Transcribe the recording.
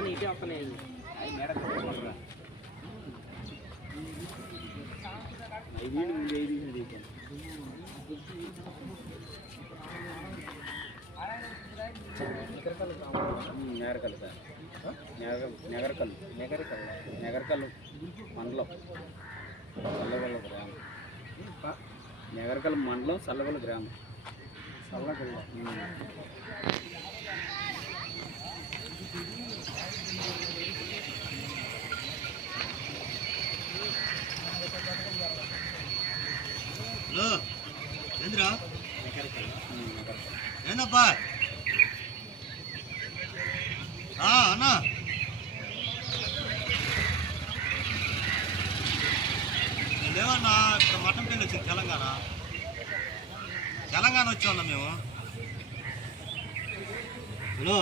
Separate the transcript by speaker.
Speaker 1: వస్తున్నాయి ఇటే వస్తున్నాయి
Speaker 2: నేరకల్ సార్ నెగర నెగరకల్ నెగరకల్ నెగరకల్ మండలం. సల్లగొల్ల గ్రామం. నెగరకల్ మండలం సల్లగొల్ల గ్రామం. సల్లగొల్ల
Speaker 3: హలో ఏంద్రా?
Speaker 2: నెగరకల్
Speaker 3: ఏందప్పా అన్నా. లేవన్నా ఇక్కడ మటన్ పెళ్ళి వచ్చింది తెలంగాణ. తెలంగాణ వచ్చామన్నా మేము. హలో.